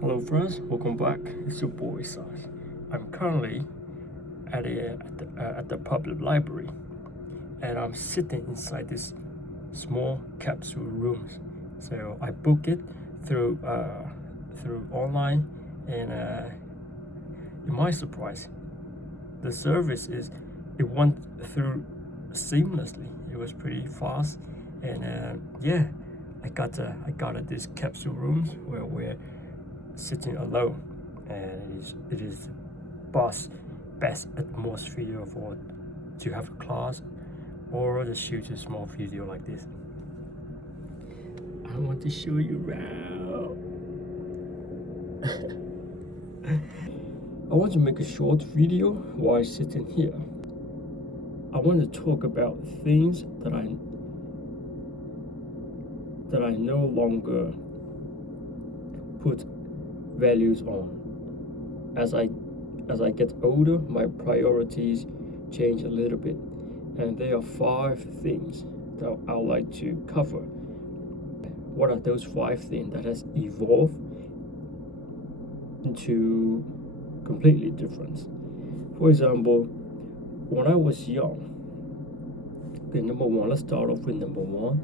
Hello friends, welcome back. It's your boy Sai. I'm currently at the public library, and I'm sitting inside this small capsule rooms. So I booked it through online, and to my surprise, the service it went through seamlessly. It was pretty fast, and yeah, I got this capsule rooms where we're sitting alone, and it is best atmosphere for to have a class or just shoot a small video like this. I want to show you around. I want to make a short video while sitting here. I want to talk about things that I no longer put values on. As I get older, my priorities change a little bit, and there are 5 things that I would like to cover. What are those 5 things that has evolved into completely different? For example, when I was young, okay, number one, let's start off with number one.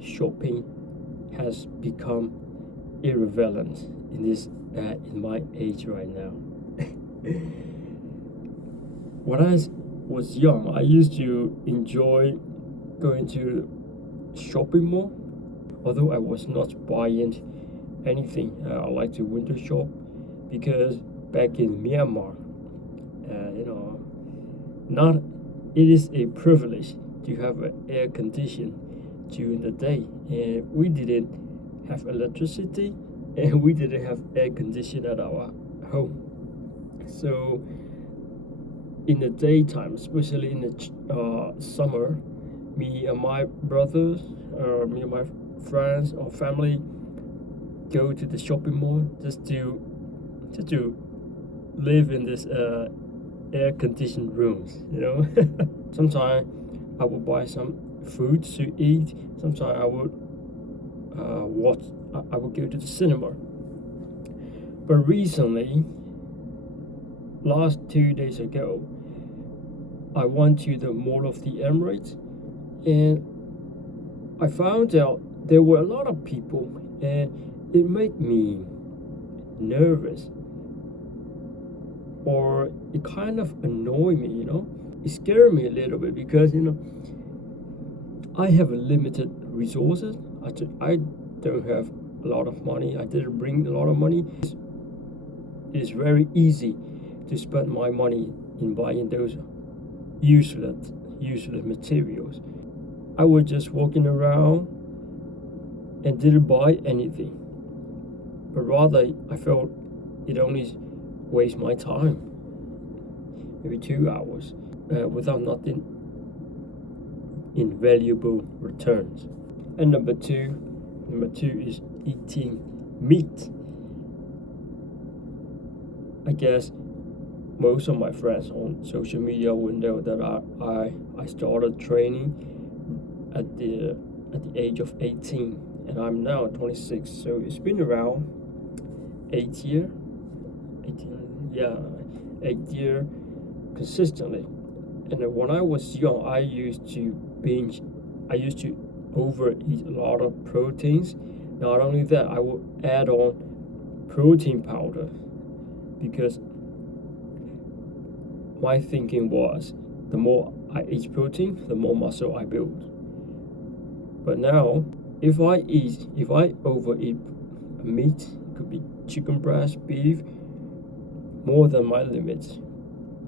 Shopping has become irrelevant in my age right now. When I was young, I used to enjoy going to shopping mall. Although I was not buying anything, I like to window shop because back in Myanmar, not it is a privilege to have an air condition during the day, and we didn't have electricity, and we didn't have air condition at our home. So in the daytime, especially in the summer, me and my brothers, me and my friends or family go to the shopping mall just to live in this air conditioned rooms. Sometimes I would buy some food to eat. Sometimes I would I would go to the cinema. But recently, last 2 days ago, I went to the Mall of the Emirates, and I found out there were a lot of people, and it made me nervous, or it kind of annoyed me. It scared me a little bit because I have limited resources. I don't have a lot of money. I didn't bring a lot of money. It is very easy to spend my money in buying those useless materials. I was just walking around and didn't buy anything, but rather I felt it only waste my time, maybe 2 hours, without nothing invaluable returns. And number two is eating meat. I guess most of my friends on social media will know that I started training at the age of 18, and I'm now 26. So it's been around 8 years consistently. And when I was young, I used to overeat a lot of proteins. Not only that, I would add on protein powder because my thinking was the more I eat protein, the more muscle I build. But now, if I overeat meat, it could be chicken breast, beef, more than my limits,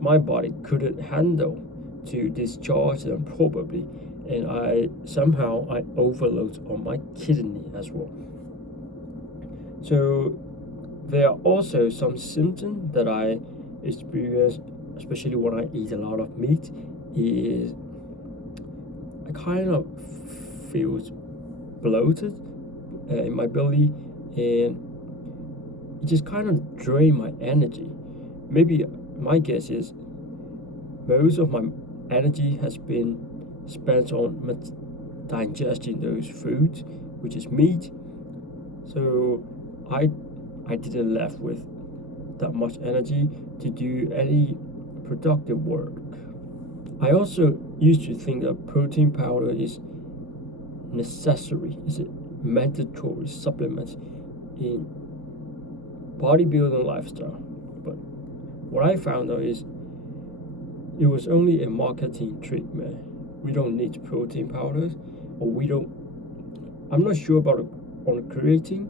my body couldn't handle to discharge them properly, and I overload on my kidney as well. So there are also some symptoms that I experience, especially when I eat a lot of meat, is I kind of feels bloated in my belly, and it just kind of drain my energy. Maybe my guess is most of my energy has been spent on digesting those foods, which is meat. So I I didn't left with that much energy to do any productive work. I also used to think that protein powder is necessary, is a mandatory supplement in bodybuilding lifestyle. But what I found out is it was only a marketing trick, man. We don't need protein powders, or we don't. I'm not sure about on creatine,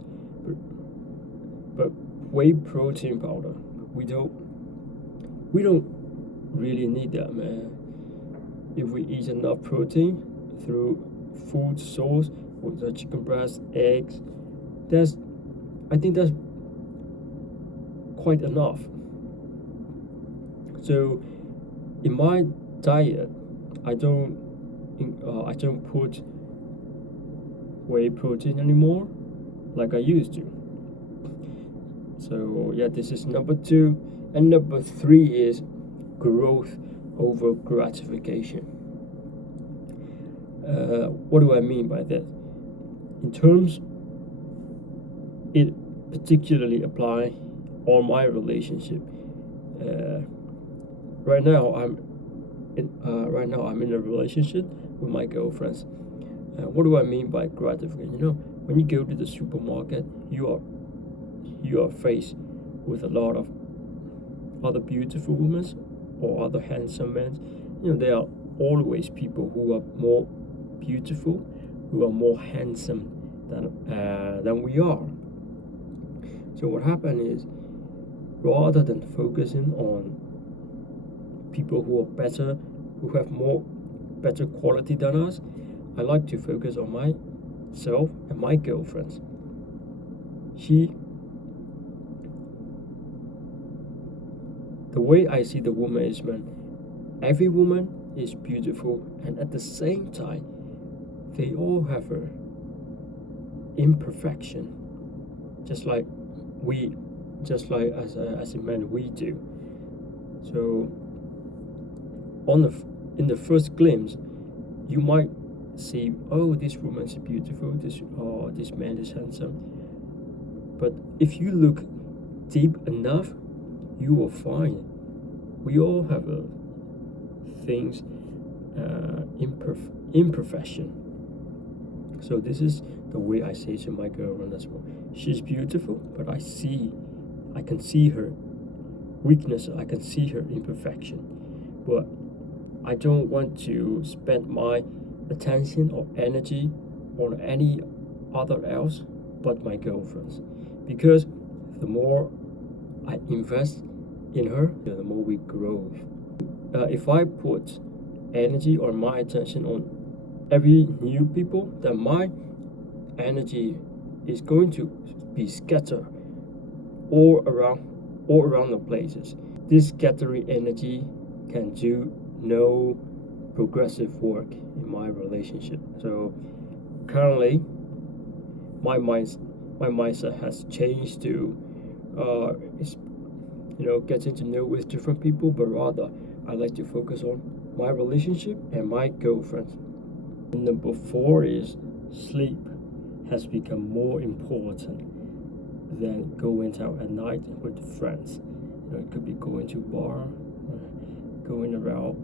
but whey protein powder. We don't really need that, man. If we eat enough protein through food source, with the chicken breast, eggs, I think that's quite enough. So in my diet, I don't put whey protein anymore like I used to. So yeah, this is number 2, and number 3 is growth over gratification. What do I mean by that? In terms, it particularly apply on my relationship. Right now I'm in a relationship with my girlfriends. What do I mean by gratification? You know, when you go to the supermarket, you are faced with a lot of other beautiful women or other handsome men. You know, there are always people who are more beautiful, who are more handsome than we are. So what happened is, rather than focusing on people who are better, who have better quality than us, I like to focus on myself and my girlfriends. The way I see the woman is, man, every woman is beautiful, and at the same time, they all have an imperfection, just like as a man we do. So in the first glimpse, you might see, oh, this woman is beautiful, this man is handsome. But if you look deep enough, you will find we all have things, imperfection. So this is the way I say to my girlfriend as well. She's beautiful, but I can see her weakness, I can see her imperfection. But I don't want to spend my attention or energy on any other else but my girlfriends, because the more I invest in her, the more we grow. If I put energy or my attention on every new people, then my energy is going to be scattered all around the places. This scattering energy can do no progressive work in my relationship. So currently, my mindset has changed to getting to know with different people, but rather I like to focus on my relationship and my girlfriend. And number 4 is sleep has become more important than going out at night with friends. It could be going to a bar, going around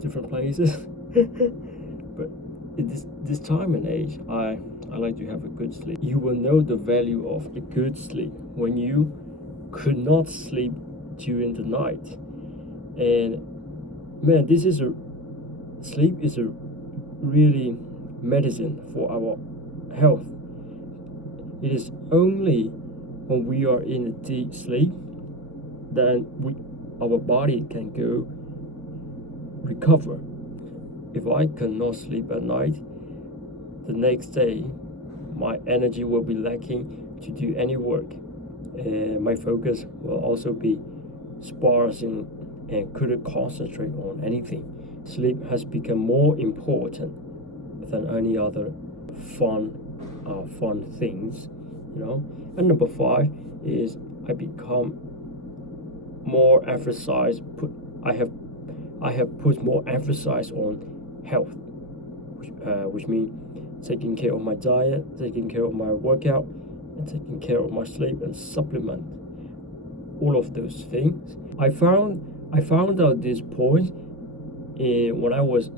different places. But at this time and age, I like to have a good sleep. You will know the value of a good sleep when you could not sleep during the night. And man, sleep is a really medicine for our health. It is only when we are in a deep sleep that our body can go recover. If I cannot sleep at night, the next day my energy will be lacking to do any work, and my focus will also be sparse and couldn't concentrate on anything. Sleep has become more important than any other fun things, And number 5 is I become more emphasized. I have put more emphasis on health, which means taking care of my diet, taking care of my workout, and taking care of my sleep and supplement all of those things. I found out this point when I was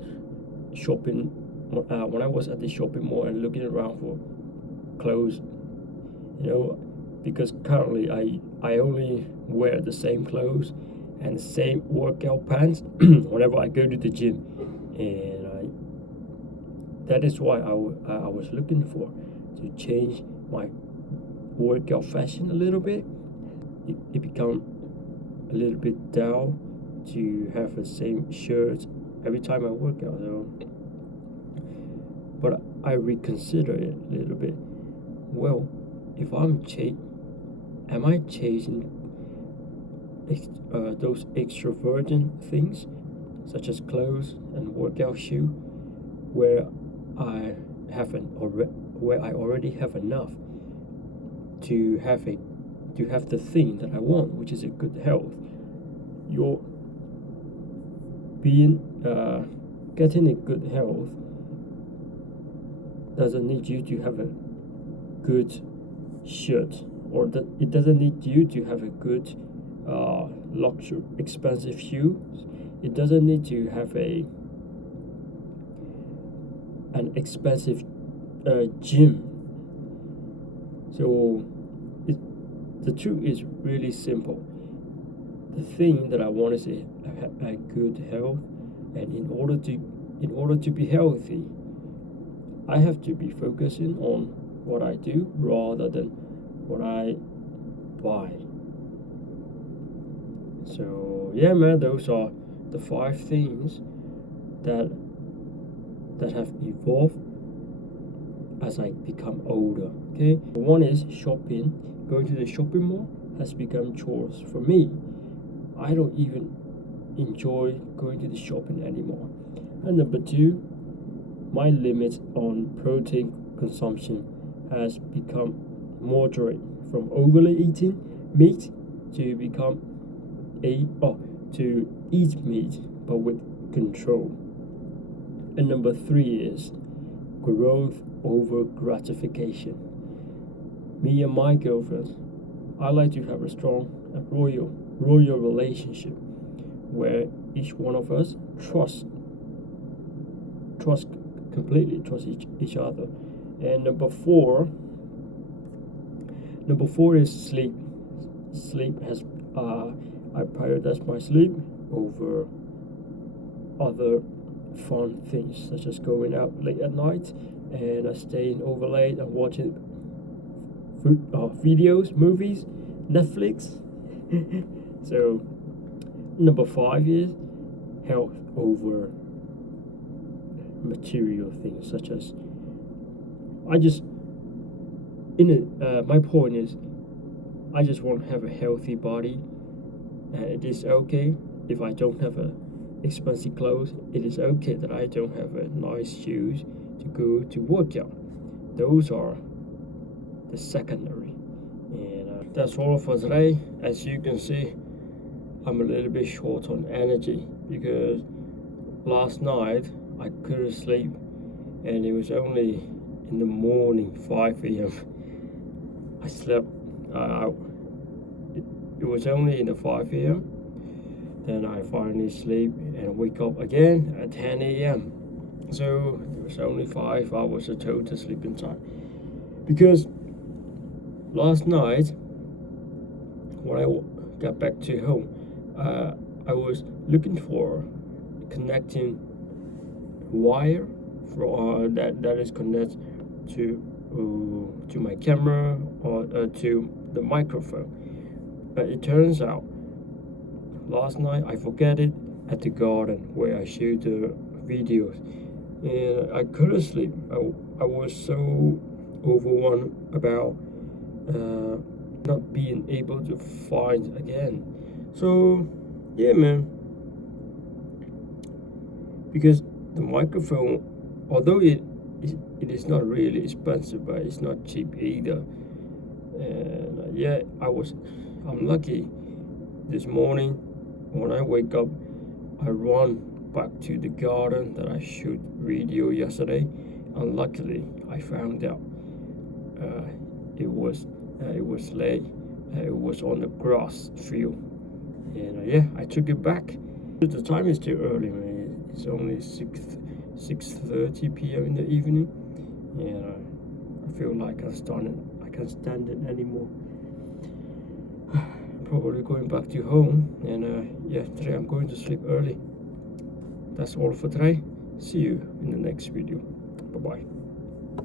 shopping, when I was at the shopping mall and looking around for clothes, because currently I only wear the same clothes and the same workout pants whenever I go to the gym, and that is why I was looking for to change my workout fashion a little bit. It become a little bit down to have the same shirts every time I work out. So, but I reconsider it a little bit. Well, if am I chasing those extravagant things, such as clothes and workout shoe, where I already have enough to have the thing that I want, which is a good health. You're getting a good health doesn't need you to have a good shirt, or that it doesn't need you to have a good luxury expensive shoes. It doesn't need to have an expensive gym. So the truth is really simple. The thing that I want is a good health, and in order to be healthy, I have to be focusing on what I do rather than what I buy. So yeah, man, those are the 5 things that have evolved as I become older. Okay, one is shopping. Going to the shopping mall has become chores for me. I don't even enjoy going to the shopping anymore. And number 2, my limit on protein consumption has become moderate, from overly eating meat to to eat meat but with control. And number 3 is growth over gratification. Me and my girlfriend, I like to have a strong and royal relationship where each one of us completely trust each other. And number four is sleep. Sleep has I prioritize my sleep over other fun things, such as going out late at night and staying over late and watching videos, movies, Netflix. So number 5 is health over material things, such as my point is I just want to have a healthy body. It is okay if I don't have expensive clothes. It is okay that I don't have nice shoes to go to work out. Those are the secondary. And that's all for today. As you can see, I'm a little bit short on energy because last night I couldn't sleep, and it was only in the morning, 5 a.m. I slept. It was only in the 5 a.m. Then I finally sleep and wake up again at 10 a.m. So it was only 5 hours of total sleeping time. Because last night, when I got back to home, I was looking for connecting wire for that is connected to my camera or to the microphone. But it turns out last night I forget it at the garden where I shoot the videos, and I couldn't sleep. I was so overwhelmed about not being able to find again. So yeah, man, because the microphone, although it is not really expensive, but it's not cheap either. And yeah, I'm lucky. This morning when I wake up, I run back to the garden that I shoot video yesterday, and luckily I found out it was late. It was on the grass field, and yeah, I took it back. The time is still early, man. It's only 6:30 p.m. in the evening, and I feel like I can't stand it anymore. Probably going back to home, and yeah, today I'm going to sleep early. That's all for today. See you in the next video. Bye bye.